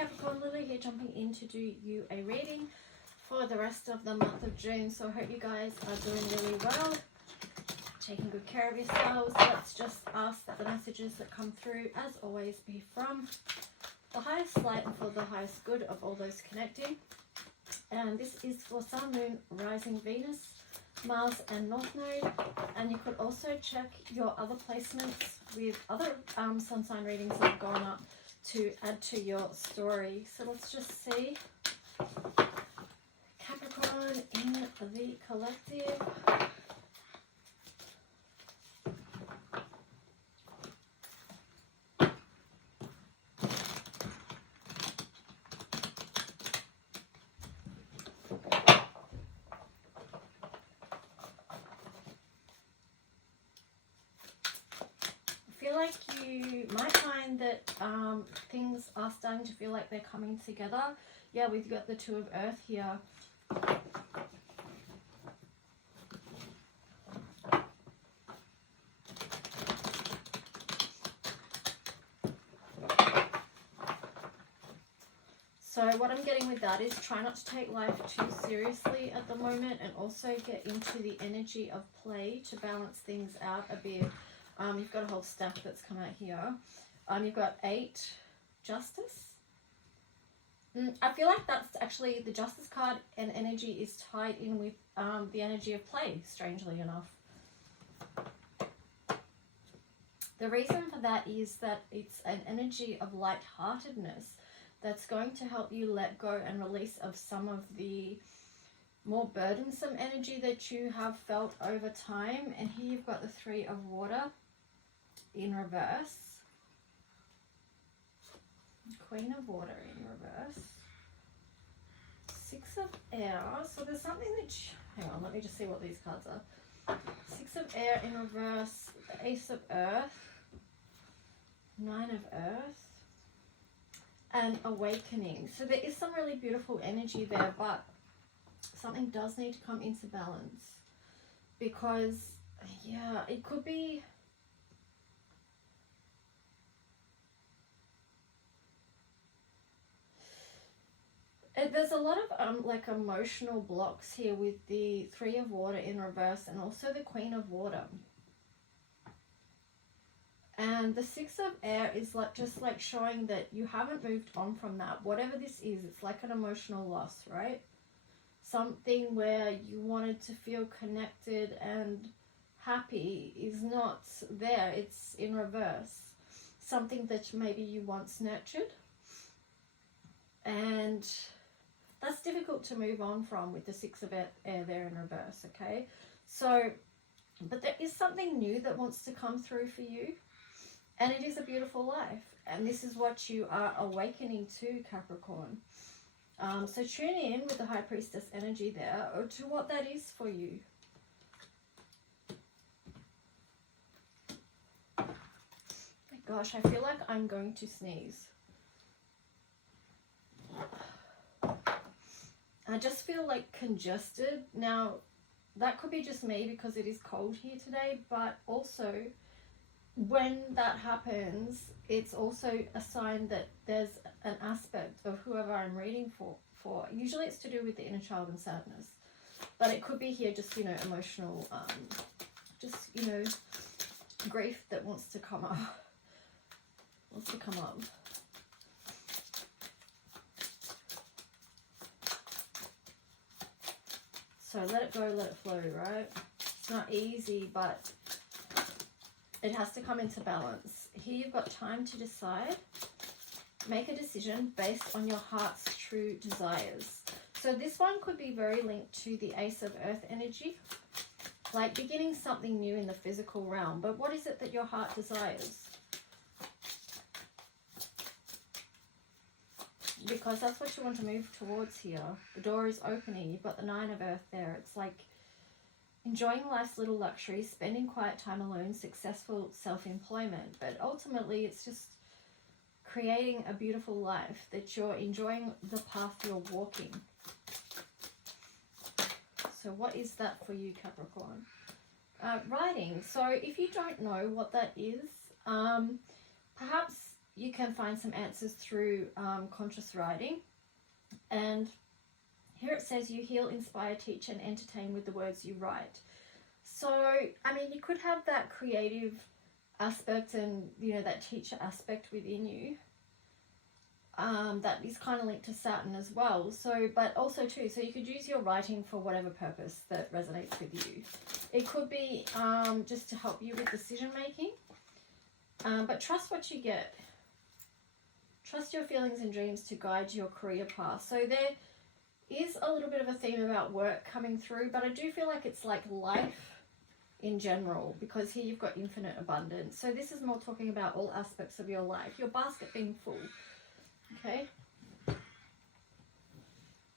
Capricorn, Lily here, jumping in to do you a reading for the rest of the month of June. So I hope you guys are doing really well, taking good care of yourselves. Let's just ask that the messages that come through, as always, be from the highest light and for the highest good of all those connecting. And this is for Sun, Moon, Rising, Venus, Mars and North Node. And you could also check your other placements with other sun sign readings that have gone up to add to your story. So let's just see. Capricorn in the collective. Like you might find that things are starting to feel like they're coming together. Yeah, we've got the Two of Earth here. So what I'm getting with that is try not to take life too seriously at the moment, and also get into the energy of play to balance things out a bit. You've got a whole stack that's come out here. You've got 8, Justice. I feel like that's actually the Justice card, and energy is tied in with the energy of play, strangely enough. The reason for that is that it's an energy of lightheartedness that's going to help you let go and release of some of the more burdensome energy that you have felt over time. And here you've got the 3 of Water in reverse, Queen of Water in reverse, 6 of Air. So there's something that hang on, let me just see what these cards are. 6 of Air in reverse, the Ace of Earth, 9 of Earth, and Awakening. So there is some really beautiful energy there, but something does need to come into balance, because yeah, it could be there's a lot of like emotional blocks here with the 3 of Water in reverse, and also the Queen of Water. And the 6 of Air is like just like showing that you haven't moved on from that. Whatever this is, it's like an emotional loss, right? Something where you wanted to feel connected and happy is not there. It's in reverse. Something that maybe you once nurtured, and that's difficult to move on from with the 6 of Air there in reverse, okay? So, but there is something new that wants to come through for you, and it is a beautiful life, and this is what you are awakening to, Capricorn. So tune in with the High Priestess energy there to what that is for you. Gosh, I feel like I'm going to sneeze. I just feel like congested. Now, that could be just me because it is cold here today, but also when that happens, it's also a sign that there's an aspect of whoever I'm reading for. Usually it's to do with the inner child and sadness, but it could be here just, you know, emotional, just, you know, grief that wants to come up. So let it go, let it flow, right? It's not easy, but it has to come into balance. Here you've got time to decide. Make a decision based on your heart's true desires. So this one could be very linked to the Ace of Earth energy, like beginning something new in the physical realm. But what is it that your heart desires? Because that's what you want to move towards here. The door is opening. You've got the 9 of Earth there. It's like enjoying life's little luxuries, spending quiet time alone, successful self-employment. But ultimately, it's just creating a beautiful life, that you're enjoying the path you're walking. So what is that for you, Capricorn? Writing. So if you don't know what that is, perhaps you can find some answers through conscious writing. And here it says you heal, inspire, teach, and entertain with the words you write. So, I mean, you could have that creative aspect and, you know, that teacher aspect within you. That is kind of linked to Saturn as well. So, but also too, so you could use your writing for whatever purpose that resonates with you. It could be just to help you with decision making. But trust what you get. Trust your feelings and dreams to guide your career path. So there is a little bit of a theme about work coming through, but I do feel like it's like life in general, because here you've got infinite abundance. So this is more talking about all aspects of your life, your basket being full. Okay.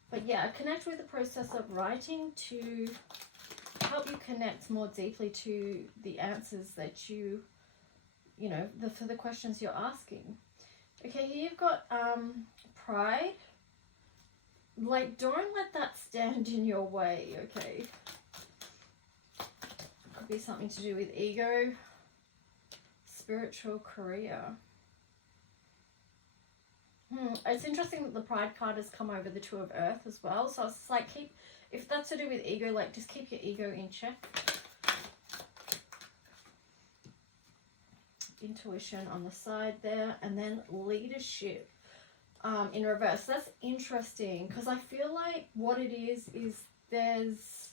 But yeah, connect with the process of writing to help you connect more deeply to the answers that you know, for the questions you're asking. Okay, here you've got pride. Like, don't let that stand in your way, okay? Could be something to do with ego, spiritual career. It's interesting that the pride card has come over the Two of Earth as well. So it's like, if that's to do with ego, like just keep your ego in check. Intuition on the side there, and then leadership in reverse. That's interesting, because I feel like what it is there's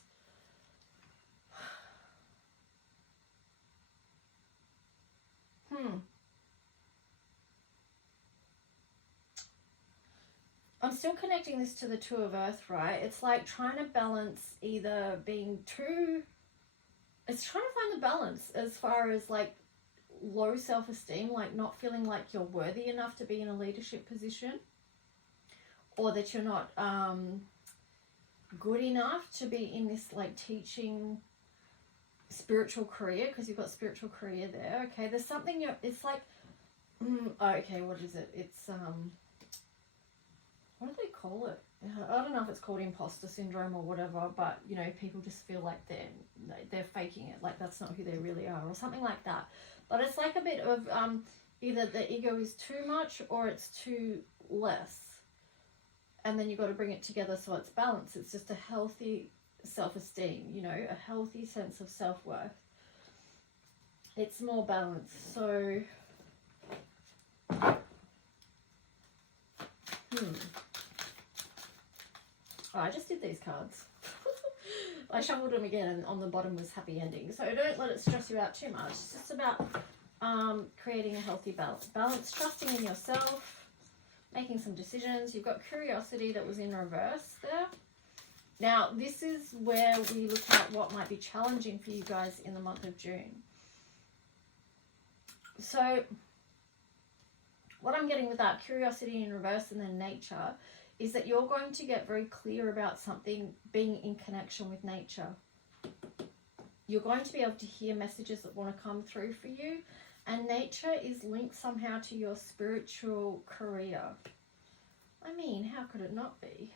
I'm still connecting this to the Two of Earth, right? It's like trying to balance either being too, it's trying to find the balance as far as like low self-esteem, like not feeling like you're worthy enough to be in a leadership position, or that you're not good enough to be in this like teaching spiritual career, because you've got spiritual career there. Okay, there's something it's like okay, what is it? It's what do they call it? I don't know if it's called imposter syndrome or whatever, but you know, people just feel like they're faking it, like that's not who they really are, or something like that. But it's like a bit of either the ego is too much or it's too less, and then you've got to bring it together so it's balanced. It's just a healthy self-esteem, you know, a healthy sense of self-worth. It's more balanced. So I just did these cards. I shuffled them again, and on the bottom was happy ending. So don't let it stress you out too much. It's just about creating a healthy balance, trusting in yourself, making some decisions. You've got curiosity that was in reverse there. Now, this is where we look at what might be challenging for you guys in the month of June. So what I'm getting with that curiosity in reverse and then nature is that you're going to get very clear about something being in connection with nature. You're going to be able to hear messages that want to come through for you, and nature is linked somehow to your spiritual career. I mean, how could it not be?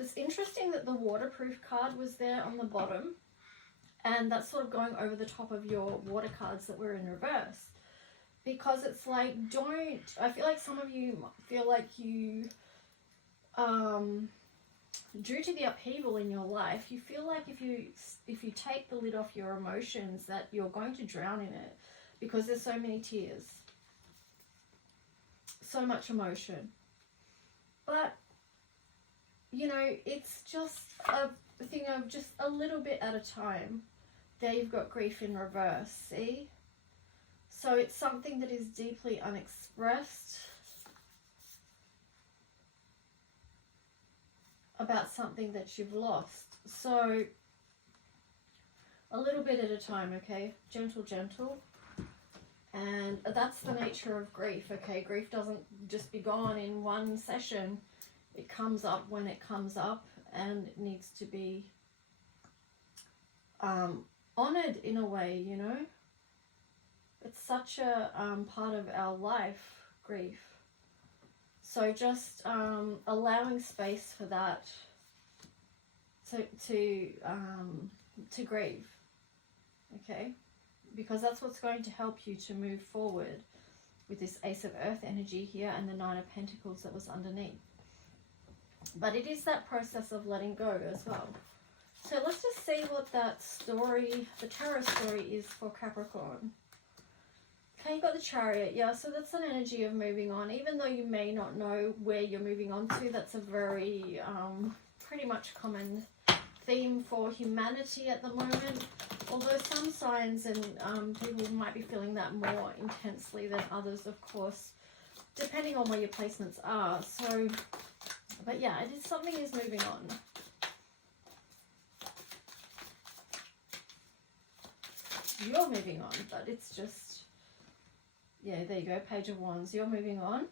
It's interesting that the waterproof card was there on the bottom, and that's sort of going over the top of your water cards that were in reverse. Because it's like, I feel like some of you feel like you, due to the upheaval in your life, you feel like if you take the lid off your emotions, that you're going to drown in it, because there's so many tears, so much emotion. But, you know, it's just a thing of just a little bit at a time. There you've got grief in reverse, see? So it's something that is deeply unexpressed about something that you've lost. So a little bit at a time, okay? Gentle, gentle. And that's the nature of grief, okay? Grief doesn't just be gone in one session. It comes up when it comes up, and it needs to be honored in a way, you know? It's such a part of our life, grief. So just allowing space for that to grieve, okay? because that's what's going to help you to move forward with this Ace of Earth energy here and the Nine of Pentacles that was underneath. But it is that process of letting go as well. So let's just see what that story, the tarot story, is for Capricorn. Okay, you got the Chariot. Yeah, so that's an energy of moving on. Even though you may not know where you're moving on to, that's a very pretty much common theme for humanity at the moment. Although some signs and people might be feeling that more intensely than others, of course, depending on where your placements are. So, but yeah, it is, something is moving on. You're moving on, but it's just, yeah, there you go, Page of Wands. You're moving on.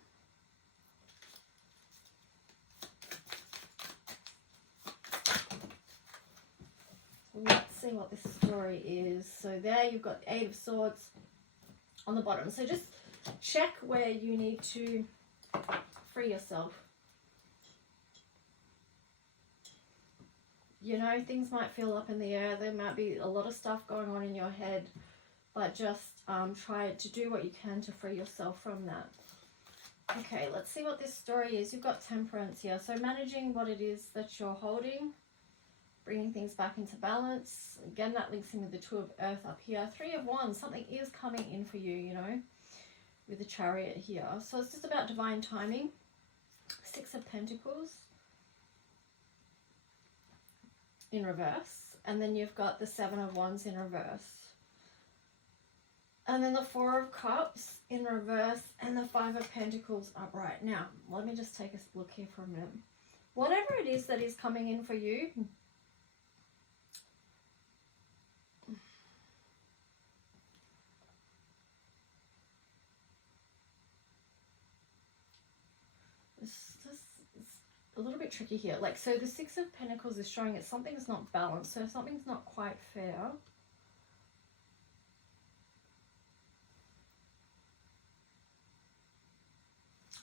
Let's see what this story is. So there you've got the Eight of Swords on the bottom. So just check where you need to free yourself. You know, things might feel up in the air. There might be a lot of stuff going on in your head, but just try to do what you can to free yourself from that. Okay, let's see what this story is. You've got Temperance here. So managing what it is that you're holding, bringing things back into balance. Again, that links in with the Two of Earth up here. Three of Wands, something is coming in for you, you know, with the Chariot here. So it's just about divine timing. Six of Pentacles in reverse. And then you've got the Seven of Wands in reverse. And then the Four of Cups in reverse and the Five of Pentacles upright. Now, let me just take a look here for a minute. Whatever it is that is coming in for you, it's a little bit tricky here. Like, so the Six of Pentacles is showing that something's not balanced, so something's not quite fair.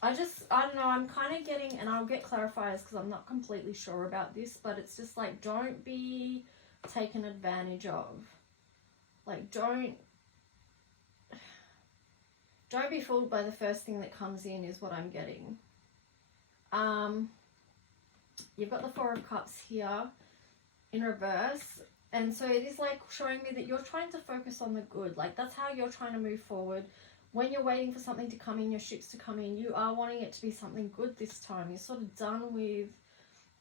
I don't know, I'm kind of getting, and I'll get clarifiers because I'm not completely sure about this, but it's just like, don't be taken advantage of. Like, don't be fooled by the first thing that comes in is what I'm getting. You've got the Four of Cups here in reverse. And so it is like showing me that you're trying to focus on the good. Like, that's how you're trying to move forward. When you're waiting for something to come in, your ships to come in, you are wanting it to be something good this time. You're sort of done with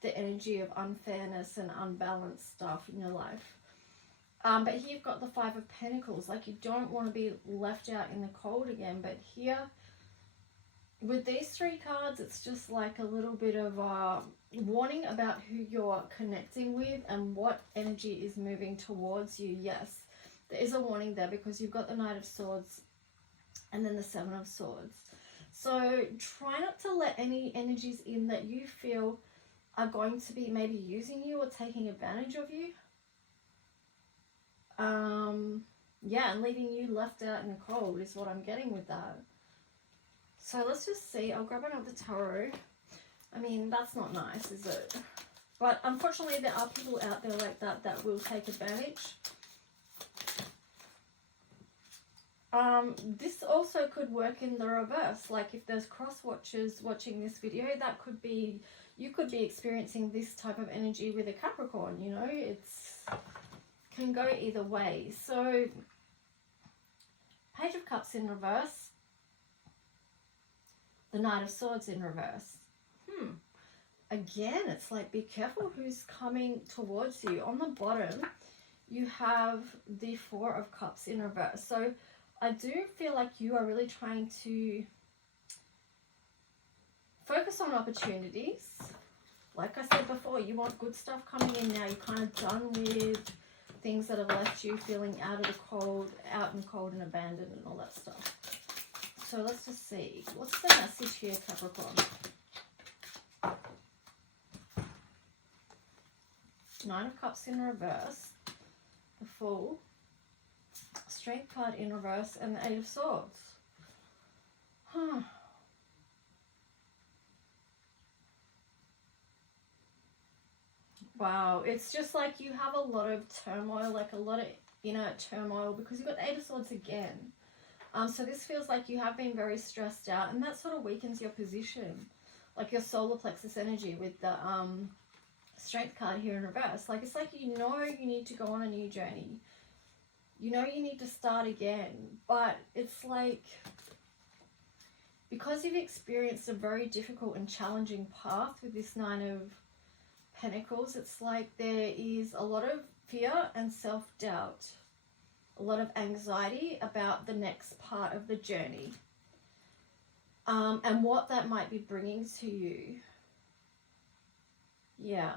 the energy of unfairness and unbalanced stuff in your life. But here you've got the Five of Pentacles. Like, you don't want to be left out in the cold again. But here, with these three cards, it's just like a little bit of a warning about who you're connecting with and what energy is moving towards you. Yes, there is a warning there because you've got the Knight of Swords and then the Seven of Swords. So try not to let any energies in that you feel are going to be maybe using you or taking advantage of you. Yeah, and leaving you left out in the cold is what I'm getting with that. So let's just see. I'll grab another tarot. I mean, that's not nice, is it? But unfortunately, there are people out there like that that will take advantage. This also could work in the reverse. Like, if there's cross watchers watching this video, that could be, you could be experiencing this type of energy with a Capricorn, you know? It's can go either way. So, Page of Cups in reverse. The Knight of Swords in reverse. Again, it's like, be careful who's coming towards you. On the bottom, you have the Four of Cups in reverse. So, I do feel like you are really trying to focus on opportunities. Like I said before, you want good stuff coming in now. You're kind of done with things that have left you feeling out in the cold and abandoned and all that stuff. So let's just see. What's the message here, Capricorn? Nine of Cups in reverse. The Fool. Strength card in reverse. And the Eight of Swords. Wow. It's just like you have a lot of turmoil, like a lot of inner turmoil, because you've got the Eight of Swords again. So this feels like you have been very stressed out, and that sort of weakens your position, like your solar plexus energy with the Strength card here in reverse. Like, it's like you know you need to go on a new journey. You know you need to start again, but it's like, because you've experienced a very difficult and challenging path with this Nine of Pentacles, it's like there is a lot of fear and self-doubt, a lot of anxiety about the next part of the journey, and what that might be bringing to you. Yeah,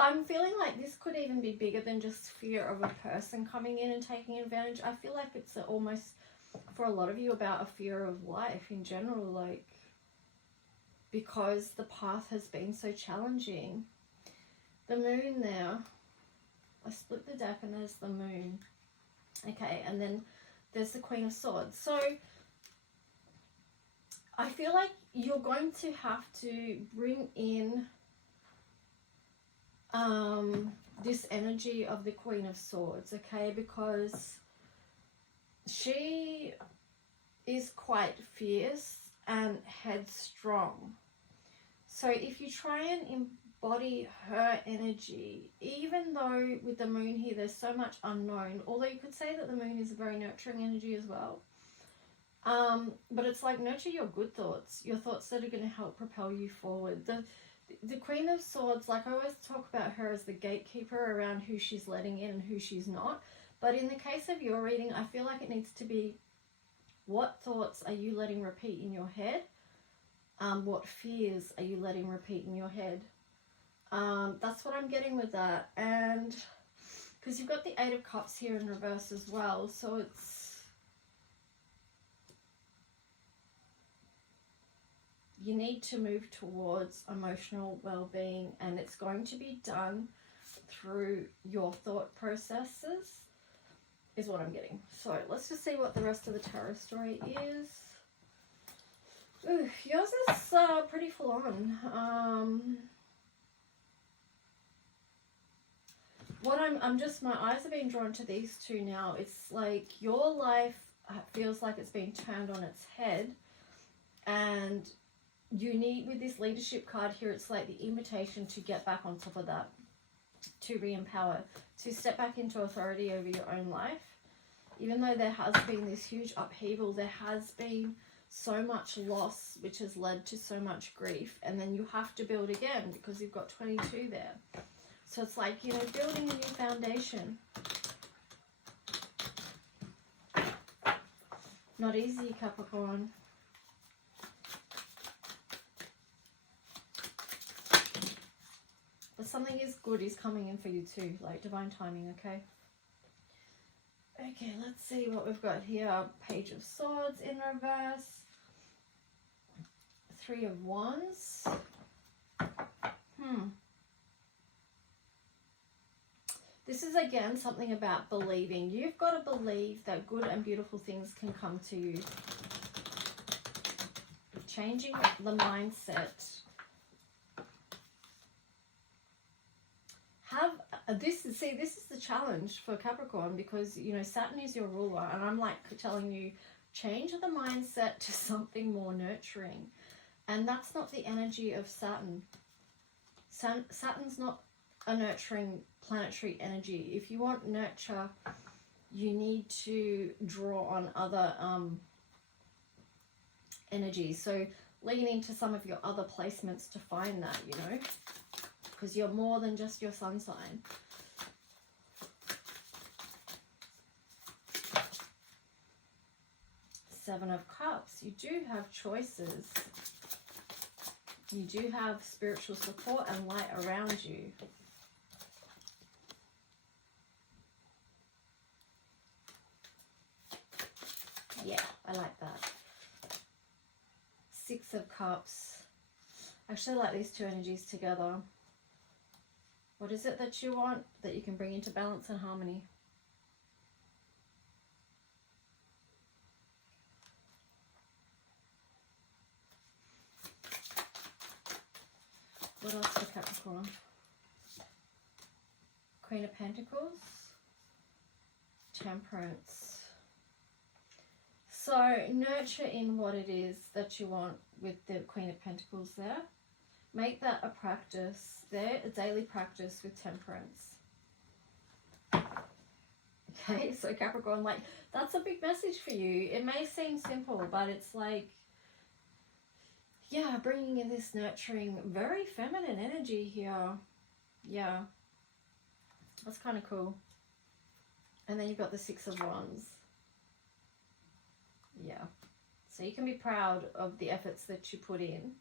I'm feeling like this could even be bigger than just fear of a person coming in and taking advantage. I feel like it's almost, for a lot of you, about a fear of life in general, like, because the path has been so challenging. The moon there, I split the deck and there's the moon. Okay, and then there's the Queen of Swords. So I feel like you're going to have to bring in this energy of the Queen of Swords, okay, because she is quite fierce and headstrong. So if you try and embody her energy, even though with the moon here there's so much unknown, although you could say that the moon is a very nurturing energy as well, but it's like, nurture your good thoughts, your thoughts that are going to help propel you forward. The Queen of Swords, like, I always talk about her as the gatekeeper around who she's letting in and who she's not. But in the case of your reading, I feel like it needs to be, what thoughts are you letting repeat in your head? What fears are you letting repeat in your head? That's what I'm getting with that. And because you've got the Eight of Cups here in reverse as well, so it's, you need to move towards emotional well-being, and it's going to be done through your thought processes, is what I'm getting. So let's just see what the rest of the tarot story is. Ooh, yours is pretty full on. What I'm just, my eyes are being drawn to these two now. It's like your life feels like it's been turned on its head, and you need, with this leadership card here, it's like the invitation to get back on top of that, to re-empower, to step back into authority over your own life. Even though there has been this huge upheaval, there has been so much loss, which has led to so much grief, and then you have to build again because you've got 22 there. So it's like, you know, building a new foundation. Not easy, Capricorn. But something is good is coming in for you too, like divine timing, okay? Okay, let's see what we've got here. Page of Swords in reverse. Three of Wands. This is again something about believing. You've got to believe that good and beautiful things can come to you. Changing the mindset. This is the challenge for Capricorn, because, you know, Saturn is your ruler, and I'm like telling you, change the mindset to something more nurturing. And that's not the energy of Saturn. Saturn's not a nurturing planetary energy. If you want nurture, you need to draw on other energies. So lean into some of your other placements to find that, you know, because you're more than just your sun sign. Seven of Cups. You do have choices. You do have spiritual support and light around you. Yeah, I like that. Six of Cups. I actually like these two energies together. What is it that you want that you can bring into balance and harmony? What else for Capricorn? Queen of Pentacles. Temperance. So nurture in what it is that you want with the Queen of Pentacles there. Make that a practice there, a daily practice with temperance. Okay, so Capricorn, like, that's a big message for you. It may seem simple, but it's like, yeah, bringing in this nurturing, very feminine energy here. Yeah, that's kind of cool. And then you've got the Six of Wands. Yeah, so you can be proud of the efforts that you put in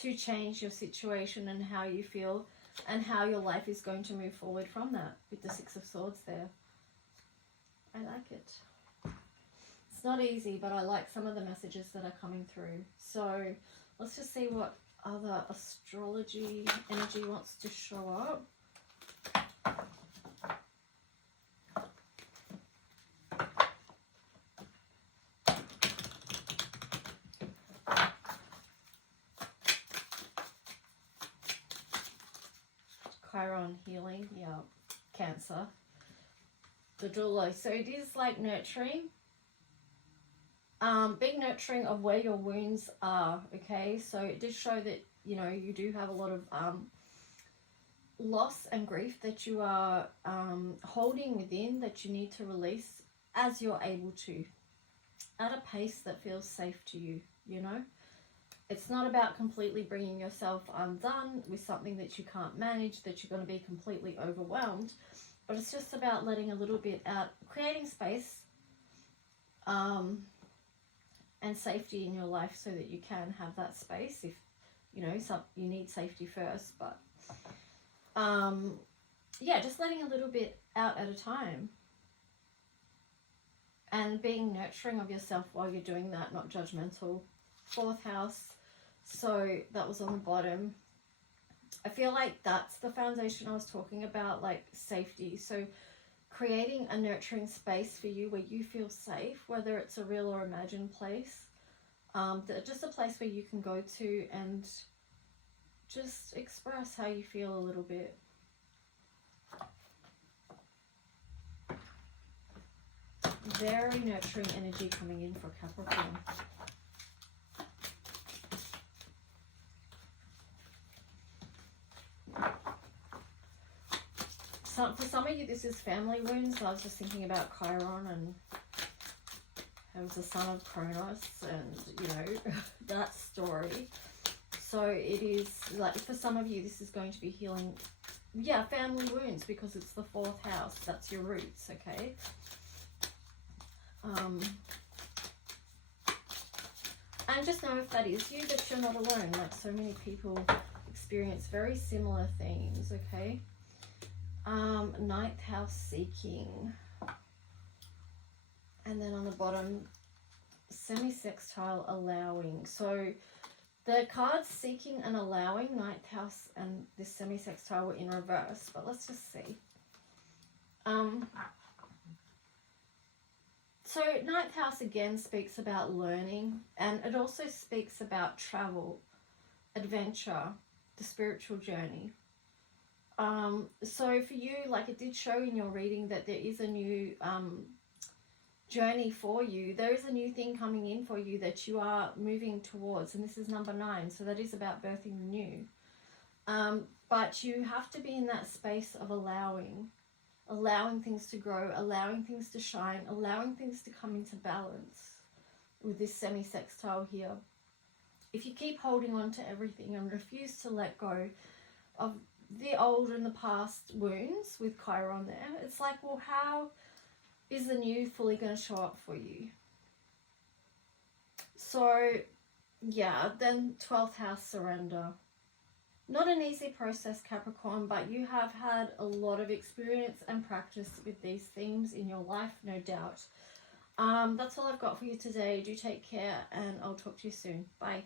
to change your situation and how you feel and how your life is going to move forward from that with the Six of Swords there. I like it. It's not easy, but I like some of the messages that are coming through. So let's just see what other astrology energy wants to show up. Chiron healing, yeah, Cancer. The doula. So it is like nurturing. Being nurturing of where your wounds are, okay? So it did show that, you know, you do have a lot of loss and grief that you are holding within, that you need to release as you're able to, at a pace that feels safe to you, you know? It's not about completely bringing yourself undone with something that you can't manage, that you're going to be completely overwhelmed, but it's just about letting a little bit out, creating space and safety in your life so that you can have that space if, you know, you need safety first, but yeah, just letting a little bit out at a time and being nurturing of yourself while you're doing that, not judgmental. Fourth house, so that was on the bottom. I feel like that's the foundation I was talking about, like safety. So creating a nurturing space for you where you feel safe, whether it's a real or imagined place, just a place where you can go to and just express how you feel a little bit. Very nurturing energy coming in for Capricorn. So for some of you, this is family wounds. I was just thinking about Chiron, and he was the son of Kronos, and, you know, that story. So it is, like, for some of you, this is going to be healing, yeah, family wounds, because it's the fourth house. That's your roots, okay? And just know, if that is you, that you're not alone. Like, so many people experience very similar themes, okay? Ninth house seeking. And then on the bottom, semi-sextile allowing. So the cards seeking and allowing, ninth house and this semi-sextile, were in reverse. But let's just see. So ninth house again speaks about learning, and it also speaks about travel, adventure, the spiritual journey. So for you, like, it did show in your reading that there is a new journey for you. There is a new thing coming in for you that you are moving towards, and this is number 9, so that is about birthing the new. But you have to be in that space of allowing things to grow, allowing things to shine, allowing things to come into balance with this semi-sextile here. If you keep holding on to everything and refuse to let go of the old and the past wounds with Chiron there, it's like, well, how is the new fully going to show up for you? So yeah, then 12th house, surrender. Not an easy process, Capricorn, but you have had a lot of experience and practice with these themes in your life, no doubt. That's all I've got for you today. Do take care, and I'll talk to you soon. Bye.